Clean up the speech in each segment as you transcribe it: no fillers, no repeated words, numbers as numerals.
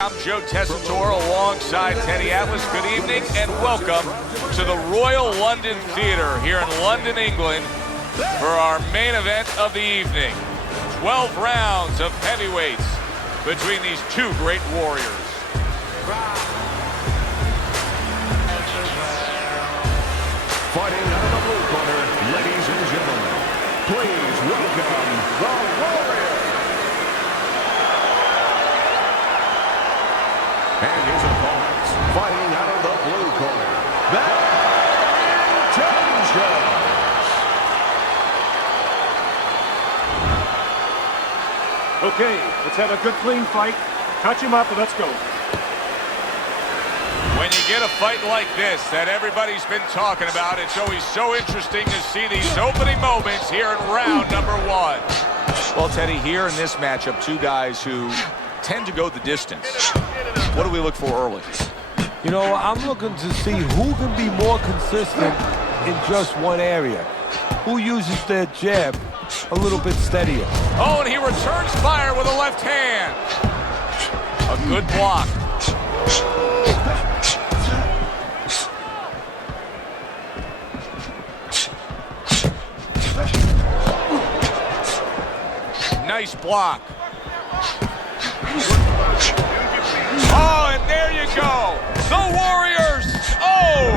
I'm Joe Tessitore alongside Teddy Atlas. Good evening and welcome to the Royal London Theatre here in London, England for our main event of the evening. 12 rounds of heavyweights between these two great warriors. Fighting out of the blue corner, ladies and gentlemen, please welcome the Warrior. And his opponents, fighting out of the blue corner, the Intentions. Okay, let's have a good clean fight. Touch him up and let's go. When you get a fight like this that everybody's been talking about, it's always so interesting to see these opening moments here in round number one. Well, Teddy, here in this matchup, two guys who tend to go the distance. What do we look for early? You know, I'm looking to see who can be more consistent in just one area. Who uses their jab a little bit steadier. Oh, and he returns fire with a left hand. A good block. Nice block. Oh, and there you go. The Warriors. Oh,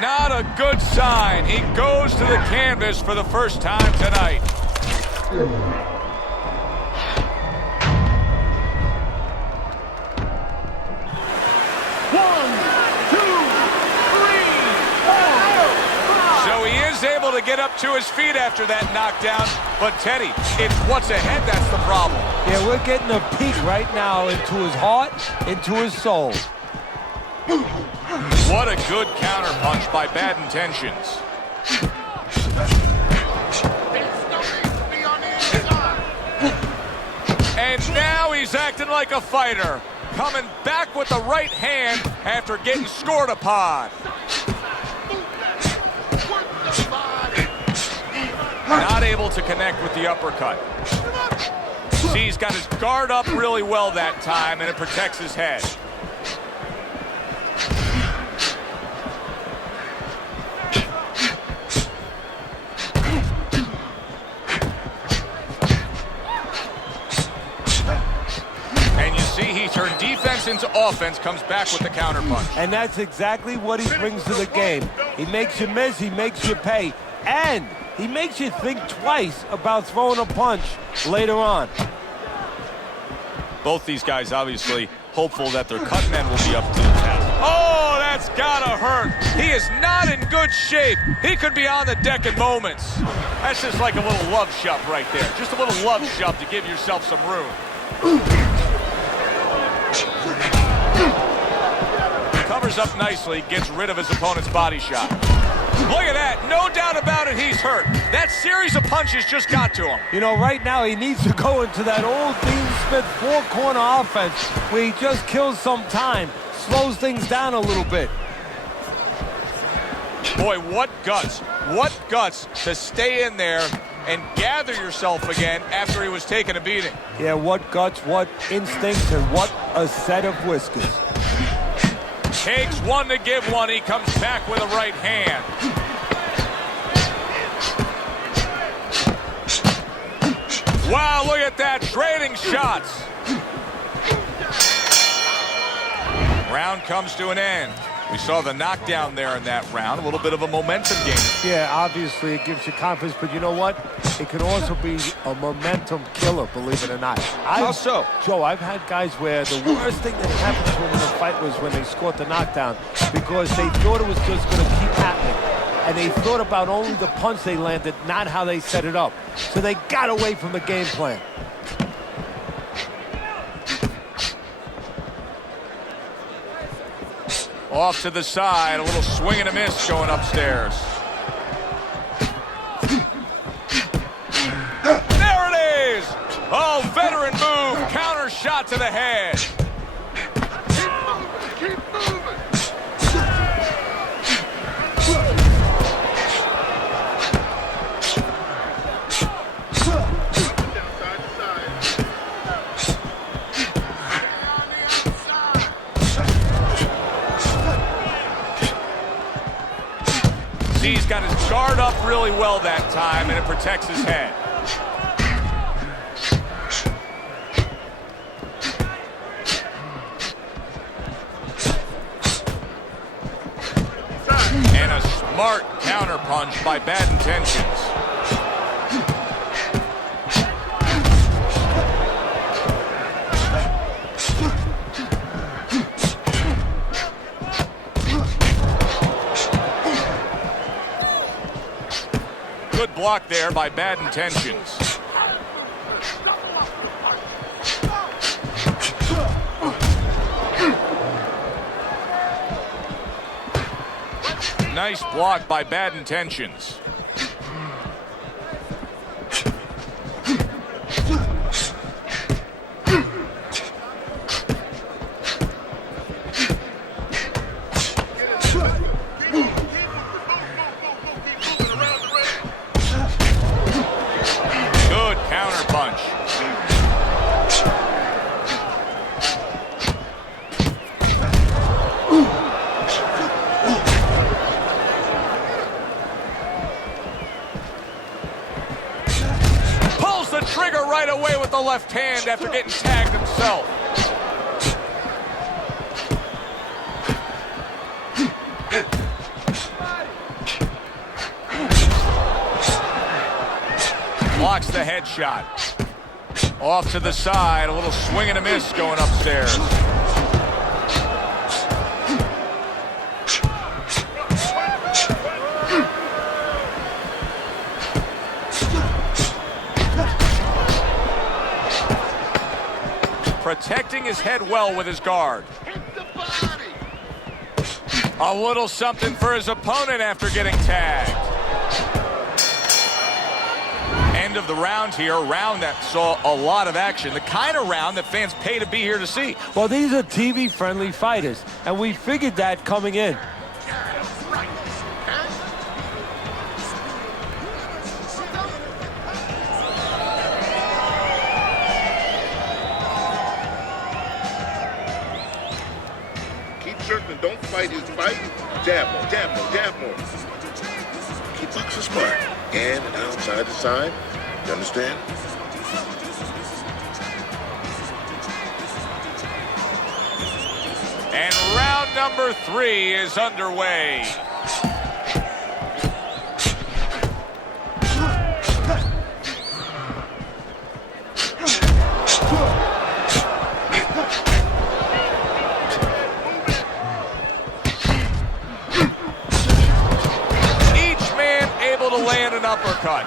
not a good sign. He goes to the canvas for the first time tonight. So he is able to get up to his feet after that knockdown. But Teddy, it's what's ahead that's the problem. Yeah, we're getting a peek right now into his heart, into his soul. What a good counterpunch by Bad Intentions. And now he's acting like a fighter, coming back with the right hand after getting scored upon. Not able to connect with the uppercut. See, he's got his guard up really well that time, and it protects his head. And you see he turned defense into offense, comes back with the counterpunch. And that's exactly what he brings to the game. He makes you miss, he makes you pay, and he makes you think twice about throwing a punch later on. Both these guys obviously hopeful that their cut men will be up to the task. Oh, that's gotta hurt. He is not in good shape. He could be on the deck in moments. That's just like a little love shove right there. Just a little love shove to give yourself some room. Covers up nicely, gets rid of his opponent's body shot. Look at that, no doubt about it, he's hurt. That series of punches just got to him. You know, right now he needs to go into that old Dean Smith four-corner offense where he just kills some time, slows things down a little bit. Boy, what guts to stay in there and gather yourself again after he was taking a beating. Yeah, what guts, what instincts, and what a set of whiskers. Takes one to give one. He comes back with a right hand. Wow, look at that. Trading shots. Round comes to an end. We saw the knockdown there in that round. A little bit of a momentum game. Yeah, obviously it gives you confidence, but you know what? It can also be a momentum killer, believe it or not. How so? Joe, I've had guys where the worst thing that happened to them in the fight was when they scored the knockdown because they thought it was just going to keep happening. And they thought about only the punch they landed, not how they set it up. So they got away from the game plan. Off to the side, a little swing and a miss going upstairs. There it is! Oh, veteran move, counter shot to the head. Keep moving. See, he's got his guard up really well that time, and it protects his head. And a smart counterpunch by Bad Intentions. Good block there by Bad Intentions. Nice block by Bad Intentions. Trigger right away with the left hand after getting tagged himself. Blocks the headshot. Off to the side, a little swing and a miss going upstairs. Protecting his head well with his guard. A little something for his opponent after getting tagged. End of the round here, a round that saw a lot of action. The kind of round that fans pay to be here to see. Well, these are TV-friendly fighters, and we figured that coming in. Circling, don't fight his fight. Jab more, jab more, jab more. Keep boxing smart. In and outside the side. You understand? And round number 3 is underway. Land an uppercut.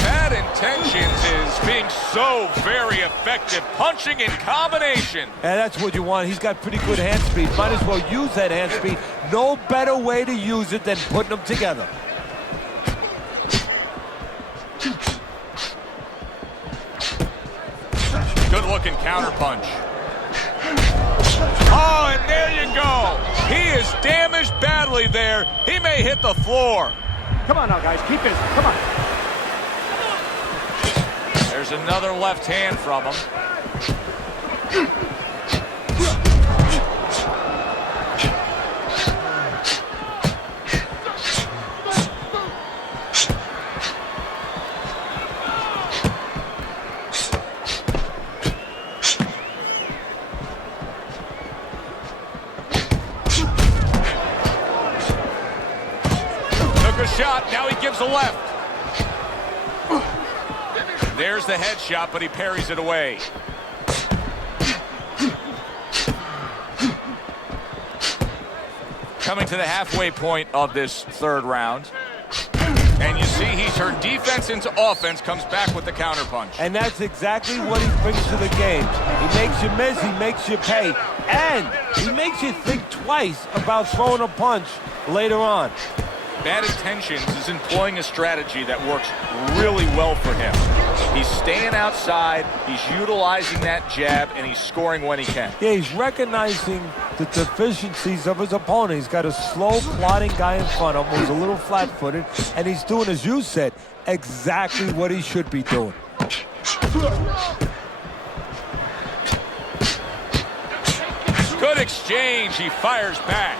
Bad Intentions is being so very effective, punching in combination. And that's what you want. He's got pretty good hand speed. Might as well use that hand speed. No better way to use it than putting them together. Good looking counterpunch. Oh, and there you go. He is damaged badly there. He may hit the floor. Come on now, guys. Keep busy. Come on. There's another left hand from him. Shot, now he gives a left. There's the headshot, but he parries it away. Coming to the halfway point of this third round. And you see he turned defense into offense, comes back with the counterpunch. And that's exactly what he brings to the game. He makes you miss, he makes you pay. And he makes you think twice about throwing a punch later on. Bad Intentions is employing a strategy that works really well for him. He's staying outside, he's utilizing that jab, and he's scoring when he can. Yeah, he's recognizing the deficiencies of his opponent. He's got a slow, plodding guy in front of him who's a little flat-footed, and he's doing, as you said, exactly what he should be doing. Good exchange, he fires back.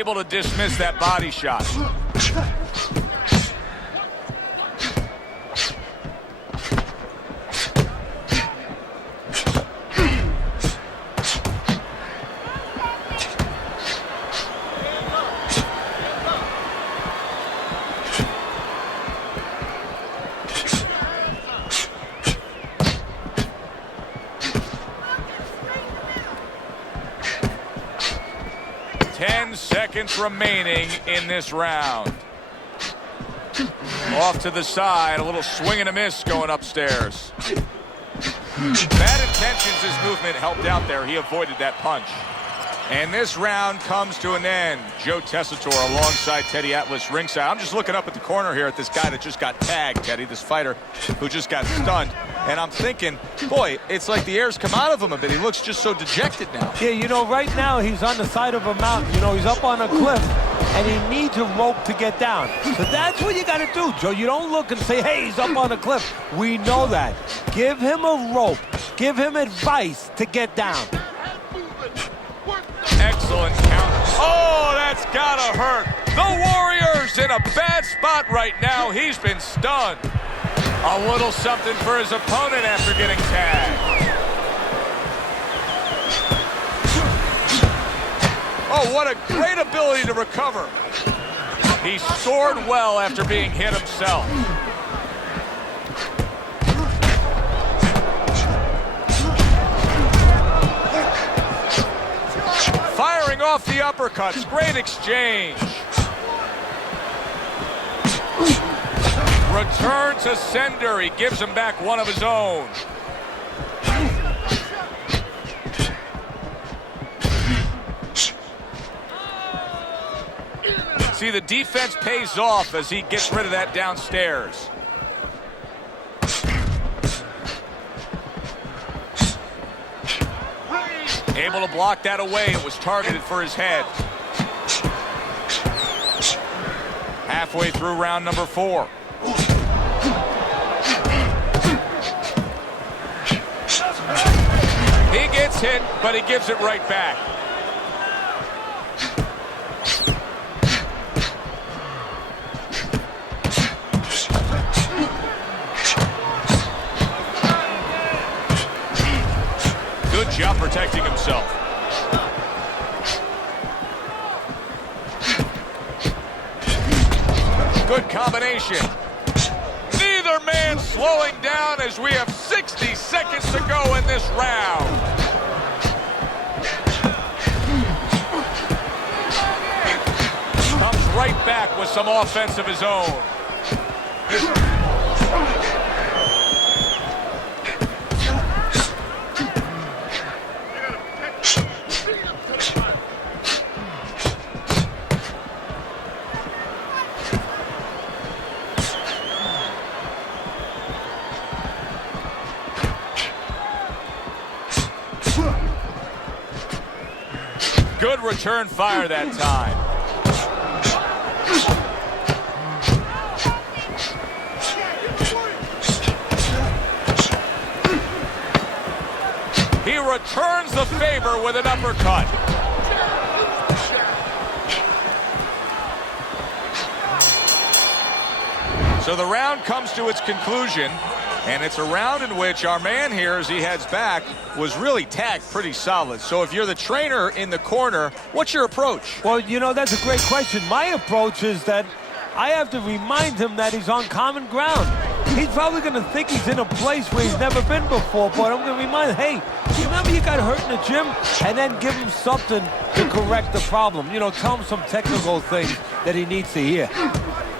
able to dismiss that body shot. Seconds remaining in this round. Off to the side, a little swing and a miss going upstairs. Bad intentions, his movement helped out there. He avoided that punch. And this round comes to an end. Joe Tessitore alongside Teddy Atlas ringside. I'm just looking up at the corner here at this guy that just got tagged, Teddy, this fighter who just got stunned. And I'm thinking, boy, it's like the air's come out of him a bit. He looks just so dejected now. Yeah, you know, right now he's on the side of a mountain. You know, he's up on a cliff, and he needs a rope to get down. So that's what you got to do, Joe. You don't look and say, hey, he's up on a cliff. We know that. Give him a rope. Give him advice to get down. Excellent counter. Oh, that's gotta hurt. The Warrior's in a bad spot right now. He's been stunned. A little something for his opponent after getting tagged. Oh, what a great ability to recover. He soared well after being hit himself. Firing off the uppercuts. Great exchange. Return to sender. He gives him back one of his own. See, the defense pays off as he gets rid of that downstairs. Able to block that away. It was targeted for his head. Halfway through round number 4. He gets hit, but he gives it right back. Good job protecting himself. Good combination. Neither man slowing down as we have 60 seconds to go in this round. Comes right back with some offense of his own. Good return fire that time. He returns the favor with an uppercut. So the round comes to its conclusion, and it's a round in which our man here, as he heads back, was really tagged pretty solid. So if you're the trainer in the corner, what's your approach? Well, you know, that's a great question. My approach is that I have to remind him that he's on common ground. He's probably going to think he's in a place where he's never been before, but I'm going to remind him, hey, you remember you got hurt in the gym? And then give him something to correct the problem. You know, tell him some technical things that he needs to hear.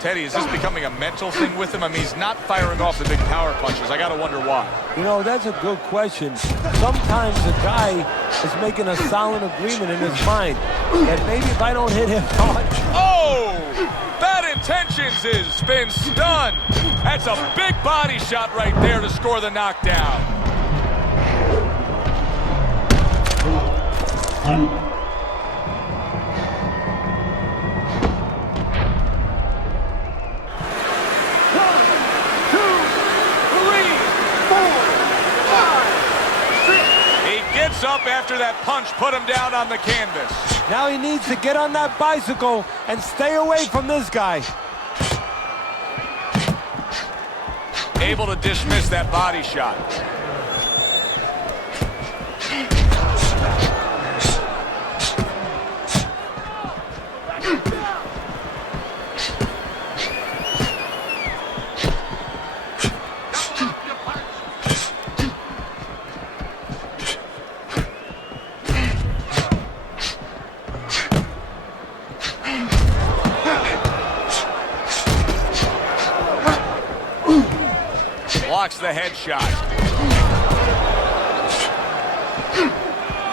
Teddy, is this becoming a mental thing with him? I mean, he's not firing off the big power punches. I got to wonder why. You know, that's a good question. Sometimes the guy is making a solid agreement in his mind that maybe if I don't hit him hard. Oh! Bad intentions has been stunned. That's a big body shot right there to score the knockdown. Up up after that punch put him down on the canvas. Now he needs to get on that bicycle and stay away from this guy. Able to dismiss that body shot. Blocks the headshot.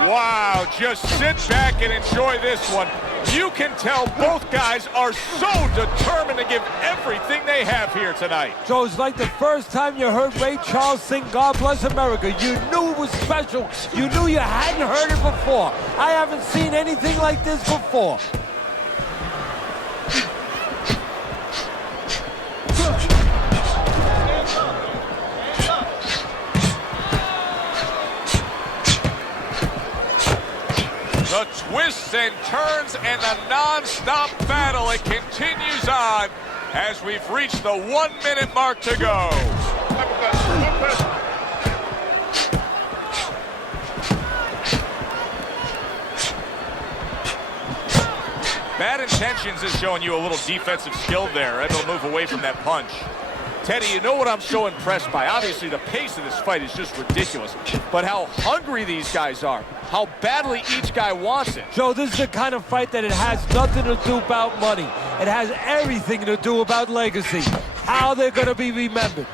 Wow, just sit back and enjoy this one. You can tell both guys are so determined to give everything they have here tonight. So it's like the first time you heard Ray Charles sing God Bless America. You knew it was special. You knew you hadn't heard it before. I haven't seen anything like this before. The twists and turns and the non-stop battle, it continues on as we've reached the 1 minute mark to go. Bad Intentions is showing you a little defensive skill there, able to move away from that punch. Teddy, you know what I'm so impressed by? Obviously, the pace of this fight is just ridiculous, but how hungry these guys are, how badly each guy wants it. Joe, this is the kind of fight that it has nothing to do about money. It has everything to do about legacy, how they're going to be remembered.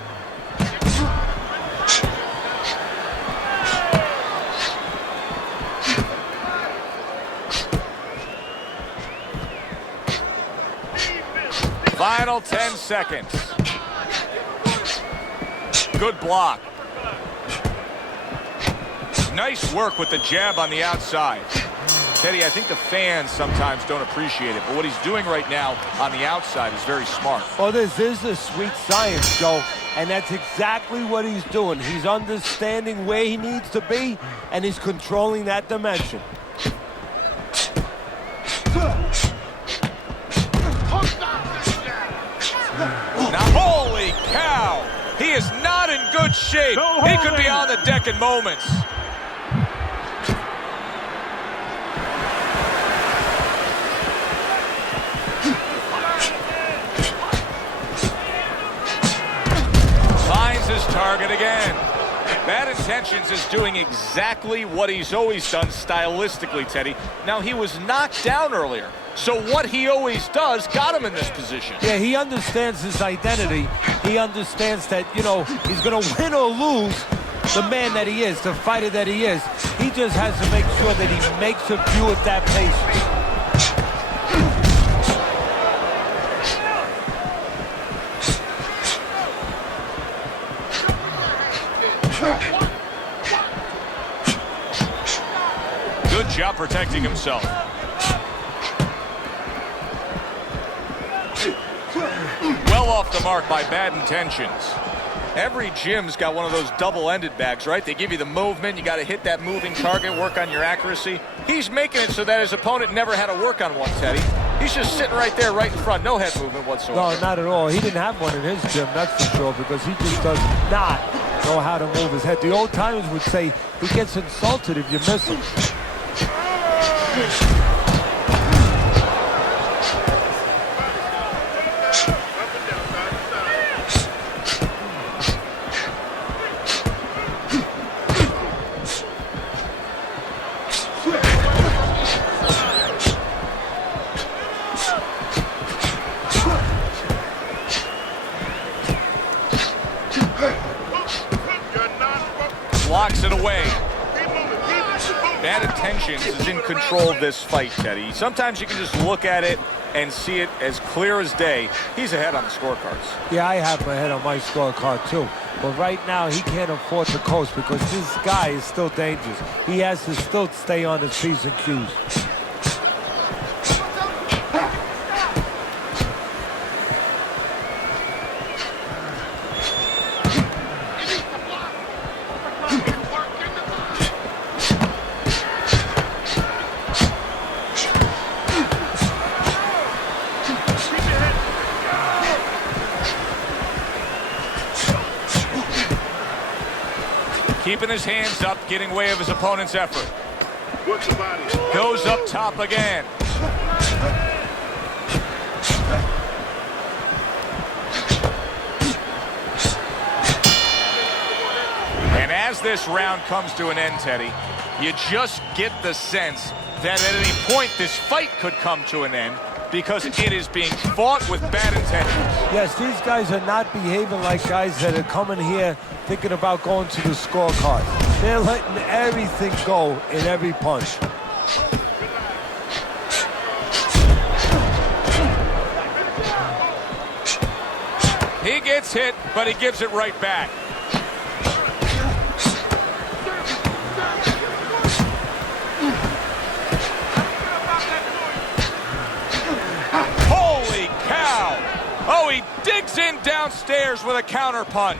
Final 10 seconds. Good block. Nice work with the jab on the outside. Teddy, I think the fans sometimes don't appreciate it, but what he's doing right now on the outside is very smart. Oh, this is a sweet science, Joe, and that's exactly what he's doing. He's understanding where he needs to be, and he's controlling that dimension. Now, holy cow! He is not in good shape. He could be on the deck in moments. Finds his target again. Bad Intentions is doing exactly what he's always done stylistically, Teddy. Now, he was knocked down earlier, so what he always does got him in this position. Yeah, he understands his identity. He understands that, you know, he's going to win or lose the man that he is, the fighter that he is. He just has to make sure that he makes a few at that pace. Good job protecting himself. Well off the mark by Bad Intentions. Every gym's got one of those double-ended bags, right? They give you the movement, you got to hit that moving target, work on your accuracy. He's making it so that his opponent never had to work on one, Teddy. He's just sitting right there, right in front, no head movement whatsoever. No, not at all. He didn't have one in his gym, that's for sure, because he just does not know how to move his head. The old timers would say he gets insulted if you miss him. Blocks it away. Bad Intentions is in control of this fight, Teddy. Sometimes you can just look at it and see it as clear as day. He's ahead on the scorecards. Yeah, I have my head on my scorecard too. But right now, he can't afford to coast because this guy is still dangerous. He has to still stay on his P's and Q's. Keeping his hands up, getting way of his opponent's effort. Works the body. Goes up top again. And as this round comes to an end, Teddy, you just get the sense that at any point this fight could come to an end because it is being fought with bad intentions. Yes, these guys are not behaving like guys that are coming here thinking about going to the scorecard. They're letting everything go in every punch. He gets hit, but he gives it right back. Holy cow! Oh, he digs in downstairs with a counter punch.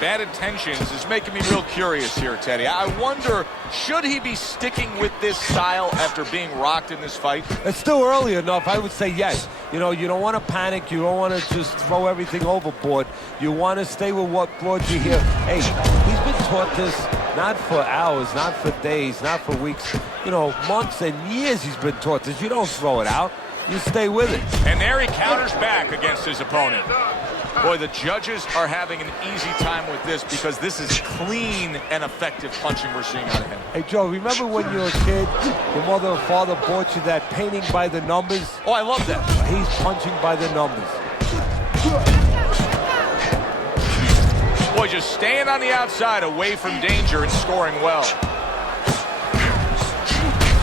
Bad intentions is making me real curious here, Teddy. I wonder, should he be sticking with this style after being rocked in this fight? It's still early enough. I would say yes. You know, you don't want to panic. You don't want to just throw everything overboard. You want to stay with what brought you here. Hey, he's been taught this not for hours, not for days, not for weeks. You know, months and years he's been taught this. You don't throw it out. You stay with it. And there he counters back against his opponent. Boy, the judges are having an easy time with this because this is clean and effective punching we're seeing out of him. Hey, Joe, remember when you were a kid, your mother or father bought you that painting by the numbers? Oh, I love that. He's punching by the numbers. Boy, just staying on the outside, away from danger and scoring well.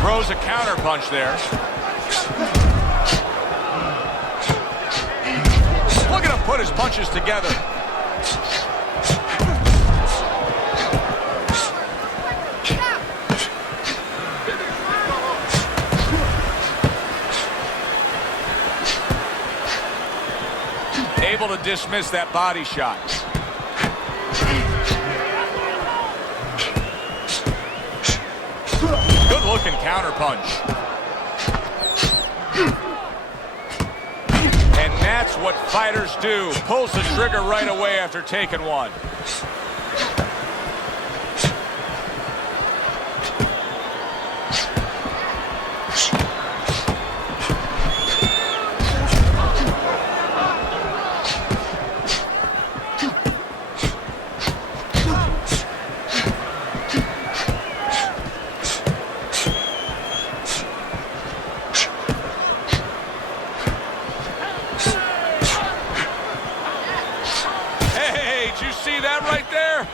Throws a counter punch there. Look at him put his punches together. Able to dismiss that body shot. Good looking counter punch. And that's what fighters do. Pulls the trigger right away after taking one. See that right there?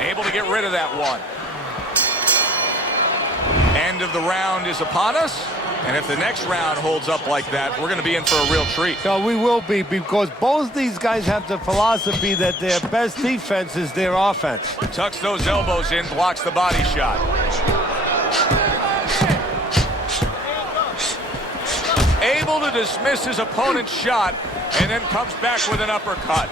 Able to get rid of that one. End of the round is upon us. And if the next round holds up like that, we're going to be in for a real treat. No, we will be, because both these guys have the philosophy that their best defense is their offense. Tucks those elbows in, blocks the body shot. Able to dismiss his opponent's shot, and then comes back with an uppercut.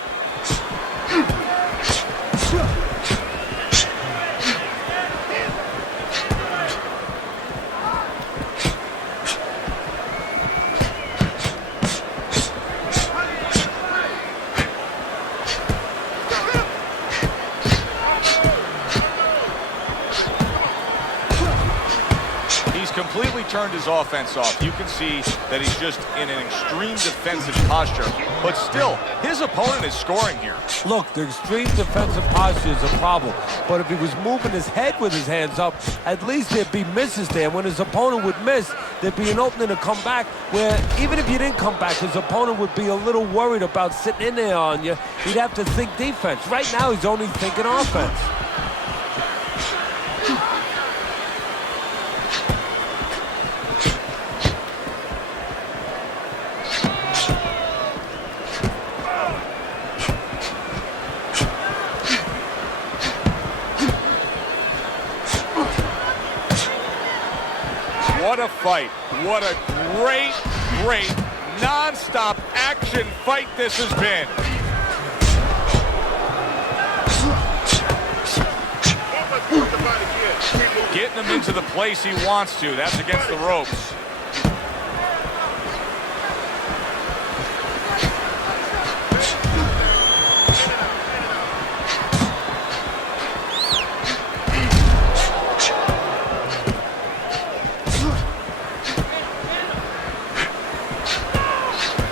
Completely turned his offense off. You can see that he's just in an extreme defensive posture, but still, his opponent is scoring here. Look, the extreme defensive posture is a problem, but if he was moving his head with his hands up, at least there'd be misses there. When his opponent would miss, there'd be an opening to come back, where even if you didn't come back, his opponent would be a little worried about sitting in there on you. He'd have to think defense. Right now, he's only thinking offense. What a fight. What a great, great, non-stop action fight this has been. Getting him into the place he wants to. That's against the ropes.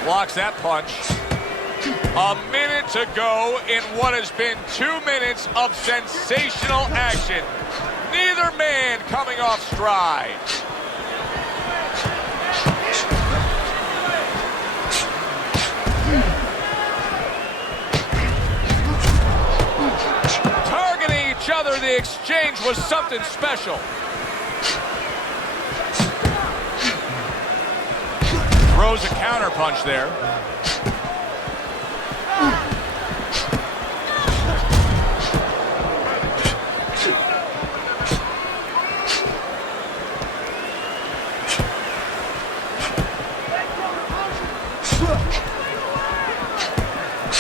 Blocks that punch. A minute to go in what has been 2 minutes of sensational action. Neither man coming off stride. Targeting each other, the exchange was something special. Throws a counter punch there.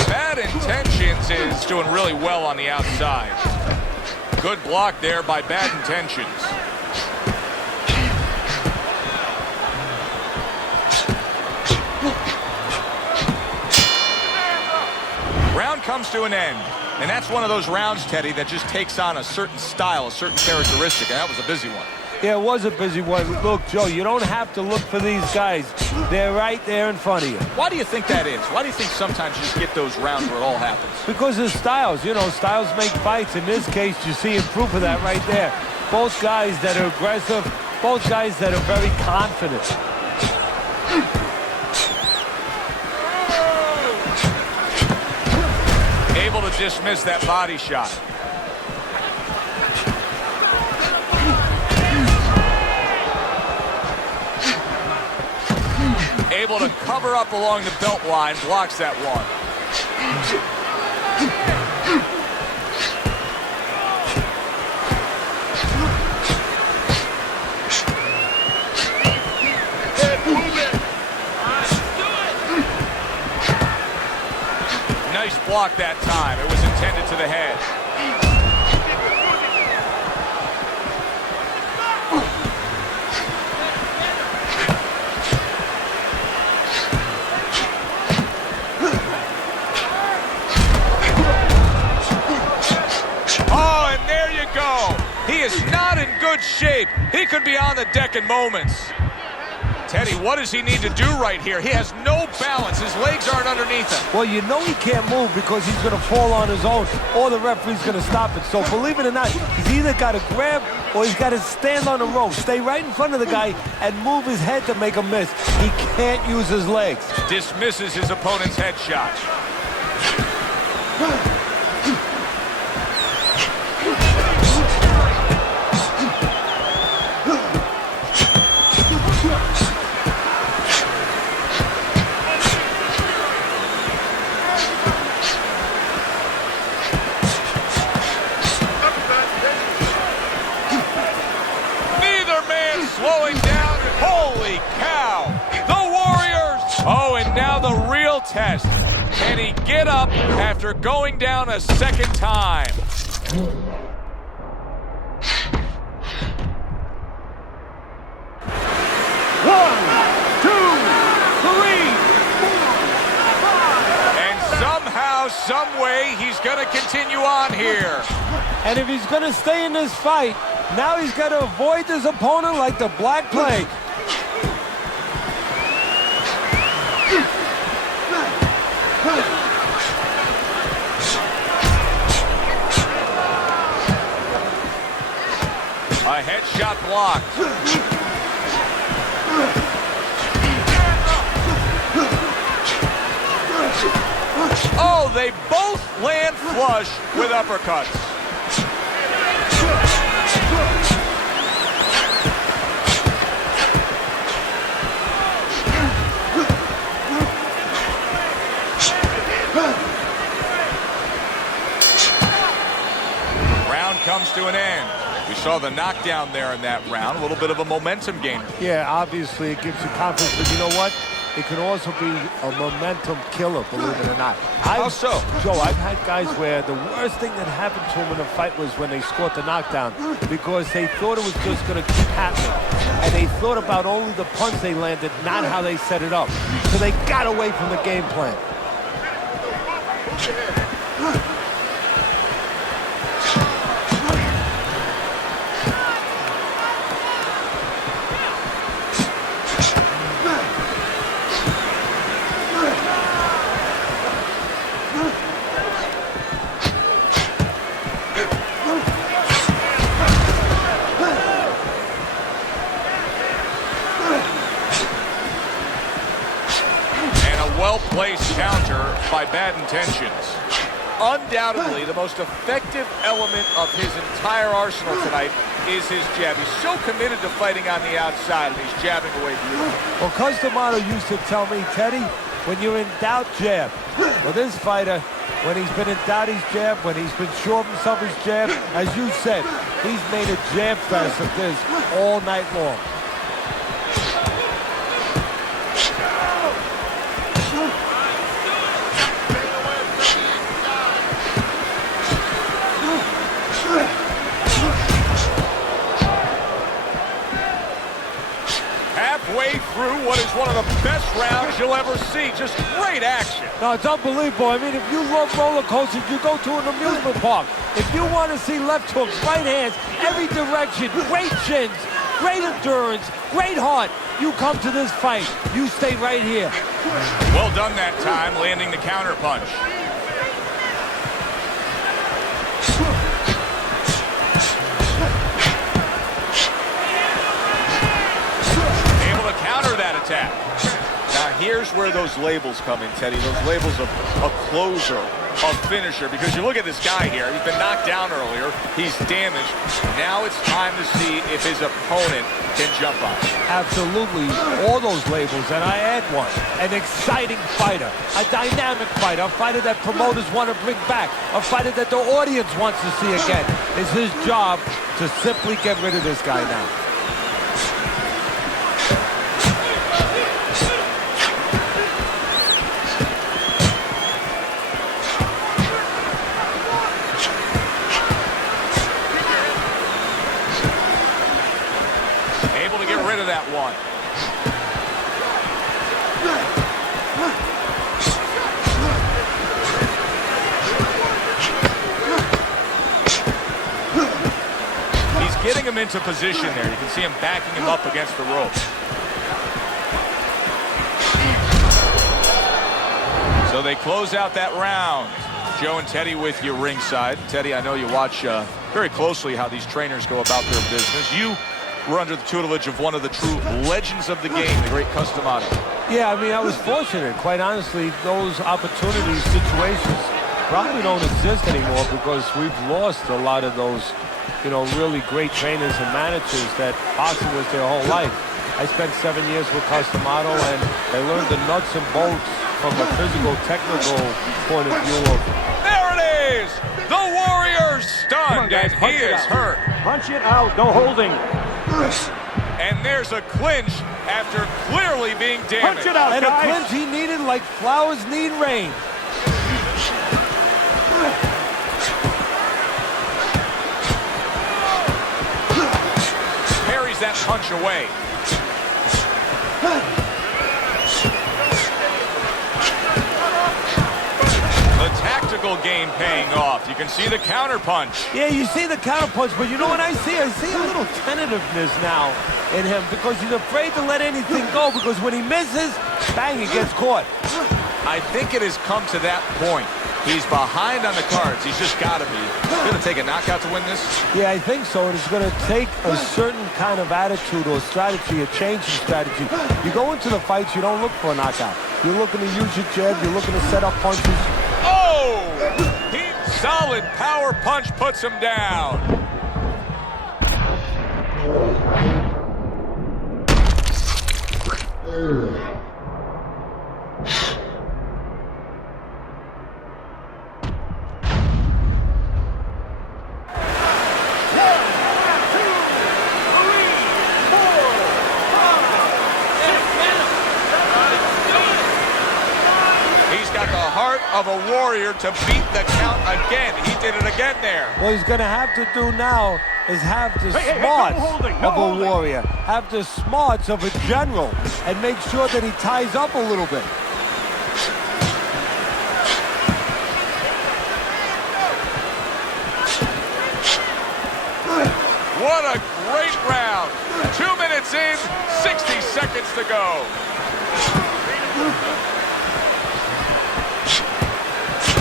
Bad Intentions is doing really well on the outside. Good block there by Bad Intentions. Round comes to an end, and that's one of those rounds, Teddy, that just takes on a certain style, a certain characteristic, and that was a busy one. Yeah, it was a busy one. Look, Joe, you don't have to look for these guys. They're right there in front of you. Why do you think that is? Why do you think sometimes you just get those rounds where it all happens? Because of styles. You know, styles make fights. In this case, you're seeing proof of that right there. Both guys that are aggressive, both guys that are very confident. Able to dismiss that body shot. Able to cover up along the belt line, blocks that one. Nice block that time. It was intended to the head. Oh, and there you go. He is not in good shape. He could be on the deck in moments. Teddy, what does he need to do right here? He has no balance. His legs aren't underneath him. Well, you know he can't move because he's going to fall on his own, or the referee's going to stop it. So believe it or not, he's either got to grab or he's got to stand on the rope, stay right in front of the guy, and move his head to make a miss. He can't use his legs. Dismisses his opponent's headshot. Slowing down. Holy cow. The Warriors. Oh, and now the real test. Can he get up after going down a second time? 1, 2, 3, 4, 5. And somehow, some way, he's going to continue on here. And if he's going to stay in this fight, now he's got to avoid his opponent like the Black Plague. A headshot blocked. Oh, they both land flush with uppercuts. Round comes to an end. We saw the knockdown there in that round. A little bit of a momentum gainer. Yeah, obviously it gives you confidence, but you know what? it can also be a momentum killer, believe it or not. How so? Joe, I've had guys where the worst thing that happened to them in a fight was when they scored the knockdown because they thought it was just going to keep happening. And they thought about only the punch they landed, not how they set it up. So they got away from the game plan. Well-placed counter by bad intentions. Undoubtedly, the most effective element of his entire arsenal tonight is his jab. He's so committed to fighting on the outside, and he's jabbing away beautifully. Well, Customato used to tell me, Teddy, when you're in doubt, jab. Well, this fighter, when he's been in doubt, he's jabbed. When he's been sure of himself, he's jabbed. As you said, he's made a jab fest of this all night long. Halfway through what is one of the best rounds you'll ever see. Just great action. No, it's unbelievable. I mean, if you love roller coasters, you go to an amusement park. If you want to see left hooks, right hands, every direction, great chins, great endurance, great heart, you come to this fight. You stay right here. Well done that time, landing the counter punch. Attack. Now here's where those labels come in, Teddy. Those labels of a closer, a finisher. Because you look at this guy here, he's been knocked down earlier. He's damaged. Now it's time to see if his opponent can jump on him. Absolutely, all those labels, and I add one. An exciting fighter, a dynamic fighter, a fighter that promoters want to bring back, a fighter that the audience wants to see again. It's his job to simply get rid of this guy now. Rid of that one. He's getting him into position there. You can see him backing him up against the rope. So they close out that round. Joe and Teddy with you ringside. Teddy, I know you watch very closely how these trainers go about their business. You were under the tutelage of one of the true legends of the game, the great Customato. Yeah, I mean, I was fortunate. Quite honestly, those opportunities, situations probably don't exist anymore because we've lost a lot of those, you know, really great trainers and managers that boxing was their whole life. I spent 7 years with Customato, and I learned the nuts and bolts from a physical, technical point of view of... There it is! The Warrior's stunned, and he is hurt. Punch it out, no holding. And there's a clinch after clearly being damaged. Punch it out, and guys. a clinch he needed like flowers need rain. Parries that punch away. The tactical game paying off. You can see the counter punch. Yeah, you see the counter punch, but you know what I see? I see a little tentativeness now in him because he's afraid to let anything go because when he misses, bang, he gets caught. I think it has come to that point. He's behind on the cards. He's just got to be. He's going to take a knockout to win this? Yeah, I think so. And it's going to take a certain kind of attitude or strategy, a change in strategy. You go into the fights, you don't look for a knockout. You're looking to use your jab. You're looking to set up punches. Oh! Solid power punch puts him down. heart of a warrior to beat the count again. He did it again there. What he's going to have to do now is have the Hey, smarts no holding, of a holding. warrior, have the smarts of a general, and make sure that he ties up a little bit. What a great round. 2 minutes in, 60 seconds to go.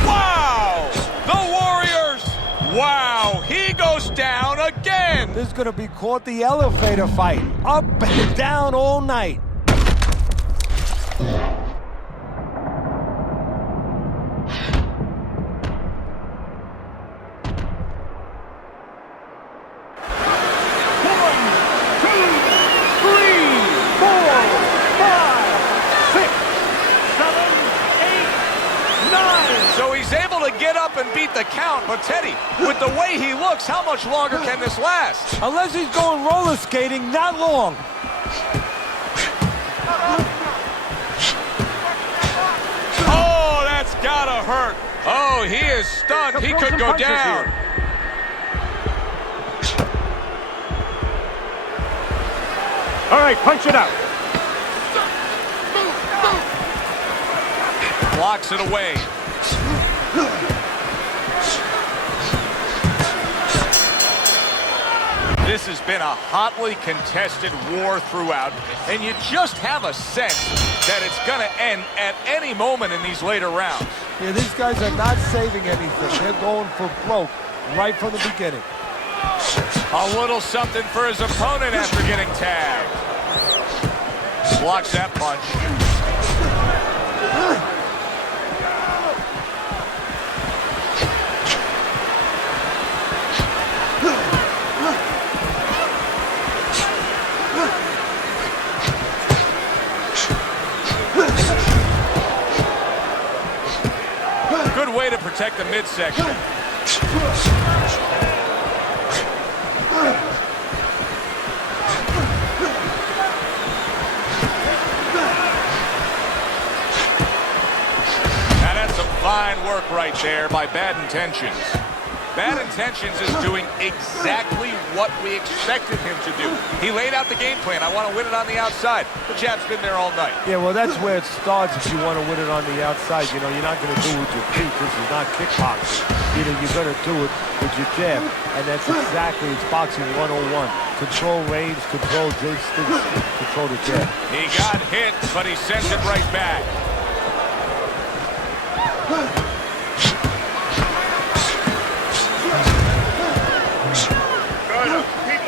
Wow! The Warriors! Wow! He goes down again! This is going to be called the elevator fight. Up and down all night. So he's able to get up and beat the count, but Teddy, with the way he looks, how much longer can this last? Unless he's going roller skating, not long. Oh, that's gotta hurt. Oh, he is stunned. He could go down. All right, punch it out. Blocks it away. This has been a hotly contested war throughout, and you just have a sense that it's going to end at any moment in these later rounds. Yeah, these guys are not saving anything. They're going for broke right from the beginning. A little something for his opponent after getting tagged. Blocks that punch. Good way to protect the midsection. Now that's some fine work right there by Bad Intentions. Bad Intentions is doing exactly what we expected him to do. He laid out the game plan. I want to win it on the outside. The jab's been there all night. Yeah, well, that's where it starts if you want to win it on the outside. You know, you're not going to do it with your feet. This is not kickboxing. Either you're going to do it with your jab, and that's exactly, it's boxing 101. Control range, control distance, control the jab. He got hit, but he sends it right back.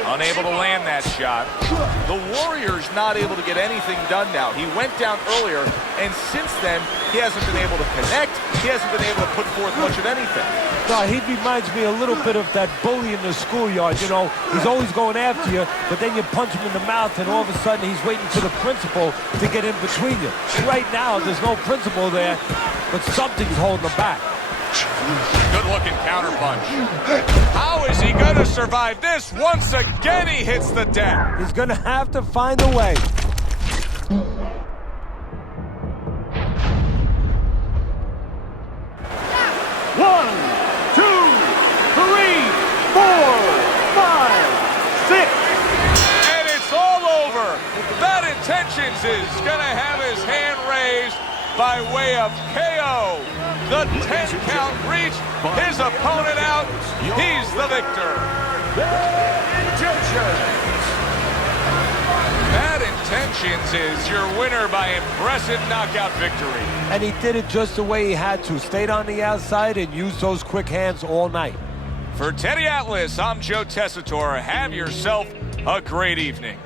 Unable to land that shot. The Warrior's not able to get anything done now. He went down earlier, and since then, he hasn't been able to connect. He hasn't been able to put forth much of anything. No, he reminds me a little bit of that bully in the schoolyard. You know, he's always going after you, but then you punch him in the mouth, and all of a sudden, he's waiting for the principal to get in between you. Right now, there's no principal there, but something's holding him back. Good-looking counterpunch. How is he going to survive this? Once again, he hits the deck. He's going to have to find a way. One, two, three, four, five, six. And it's all over. Bad Intentions is going to have his hand raised by way of KO. The 10 count reached, his opponent out, he's the victor. Bad Intentions is your winner by impressive knockout victory. And he did it just the way he had to. Stayed on the outside and used those quick hands all night. For Teddy Atlas, I'm Joe Tessitore. Have yourself a great evening.